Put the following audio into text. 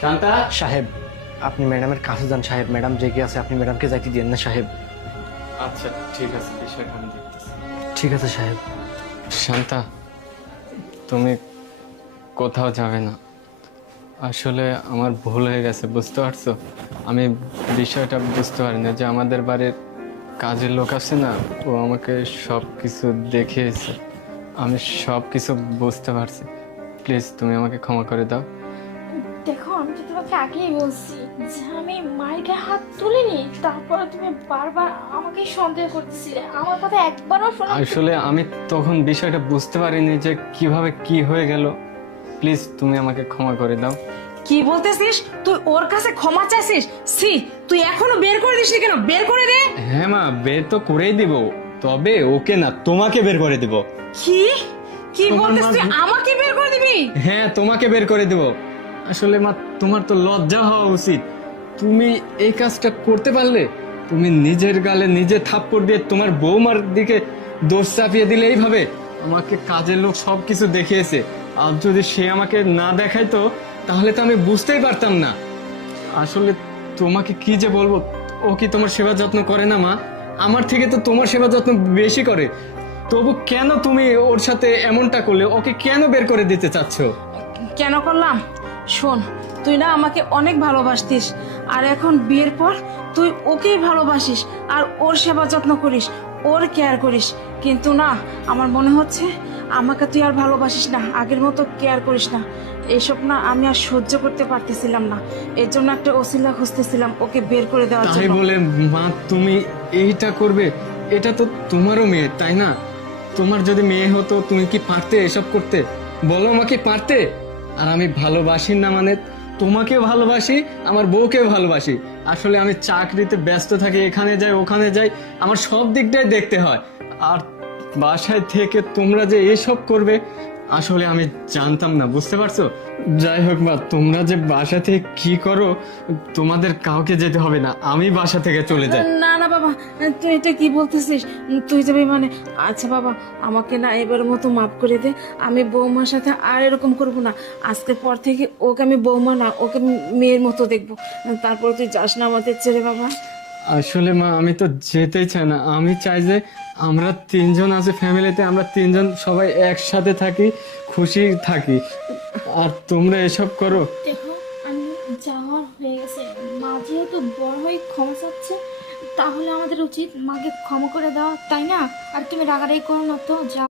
শান্তা সাহেব, আপনি ম্যাডামের কাছে যান সাহেব। ম্যাডাম জেগে আছে, আপনি ম্যাডামকে যাইতে দিন না সাহেব। আচ্ছা ঠিক আছে, বিষয়টা আমি দেখতেছি। ঠিক আছে সাহেব। শান্তা, তুমি কোথাও যাবে না। আসলে আমার ভুল হয়ে গেছে, বুঝতে পারছো? আমি বিষয়টা বুঝতে পারি না যে আমাদের বাড়ির কাজের লোক আছে না, ও আমাকে সব কিছু দেখিয়েছে। আমি সব কিছু বুঝতে পারছি। প্লিজ তুমি আমাকে ক্ষমা করে দাও। দেখো, আমি তো তোমাকে আগেই বলছি যে আমি মায়ের গায়ে হাত তুলিনি, তারপরে তুমি বারবার আমাকে সন্দেহ করতেছিলে। আমার কথা একবারও শোনা। আসলে আমি তখন বিষয়টা বুঝতে পারিনি যে কিভাবে কি হয়ে গেল। প্লিজ তুমি আমাকে ক্ষমা করে দাও। কি বলতেছিস তুই? ওর কাছে ক্ষমা চাইছিস? সি, তুই এখনো বের করে দিসনি কেন? বের করে দে। হ্যাঁ মা, বের তো করেই দিব, তবে ওকে না, তোমাকে বের করে দিব। কি কি তোমার বলতেছিস? মা- তুই আমাকে বের করে দিবি? হ্যাঁ, তোমাকে বের করে দিব। আসলে মা, তোমার তো লজ্জা হওয়া উচিত। তুমি এই কাজটা করতে পারলে? তুমি নিজের গালে নিজে থাপ্পড় দিয়ে তোমার বৌমার দিকে দোষ চাপিয়ে দিলে এইভাবে। আমাকে কাজের লোক সবকিছু দেখিয়েছে, আর যদি সে আমাকে না দেখাইতো তাহলে তো আমি বুঝতেই পারতাম না। আসলে তোমাকে কি যে বলবো, ও কি তোমার সেবা যত্ন করে না মা? আমার থেকে তো তোমার সেবা যত্ন বেশি করে। তবু কেন তুমি ওর সাথে এমনটা করলে? ওকে কেন বের করে দিতে চাচ্ছ? কেন করলাম? শোন, তুই না আমাকে অনেক ভালোবাসতিস, আর এখন বিয়ের পর তুই ওকেই ভালোবাসিস আর ওর সেবা যত্ন করিস, ওর কেয়ার করিস। কিন্তু না, আমার মনে হচ্ছে আমাকে তুই আর ভালোবাসিস না, আগের মতো কেয়ার করিস না। এইসব না আমি আর সহ্য করতে পারতেছিলাম না। এর জন্য একটা ওসিলা খুঁজতেছিলাম ওকে বের করে দেওয়ার তাই জন্য। বলে মা তুমি এইটা করবে? এটা তো তোমারও মেয়ে, তাই না? তোমার যদি মেয়ে হতো তুমি কি পারতে এসব করতে? বলো আমাকে, পারতে? আর আমি ভালোবাসি না মানে তোমাকেও ভালোবাসি, আমার বউকেও ভালোবাসি। আসলে আমি চাকরিতে ব্যস্ত থাকি, এখানে যাই ওখানে যাই, আমার সব দিকটাই দেখতে হয়। আর বাসায় থেকে তোমরা যে এসব করবে আসলে আমি জানতাম না, বুঝতে পারছো? যাই হোক মা, তোমরা যে বাসা থেকে কি করো তোমাদের কাউকে যেতে হবে না, আমি বাসা থেকে চলে যাই। না না বাবা, তুই এটা কি বলতেছিস? তুই যাবি মানে? আচ্ছা বাবা, আমাকে না এবারের মতো মাফ করে দে। আমি বৌমার সাথে আর এরকম করব না। আজকের পর থেকে ওকে আমি বৌমা না, ওকে আমি মেয়ের মতো দেখবো। তারপর তুই যাস না আমাদের ছেড়ে বাবা। আসলে মা, আমি তো যেতেই চাই না। আমি চাই যে আমরা তিনজন আছি ফ্যামিলিতে, আমরা তিনজন সবাই একসাথে থাকি, খুশি থাকি। আর তোমরা এসব করো। দেখো, আমি যাওয়ার হয়ে গেছে। মা যেহেতু বড় হয়ে ক্ষমা চাচ্ছে, তাহলে আমাদের উচিত মাকে ক্ষমা করে দেওয়া, তাই না? আর তুমি রাগারাগি করো না তো, যাও।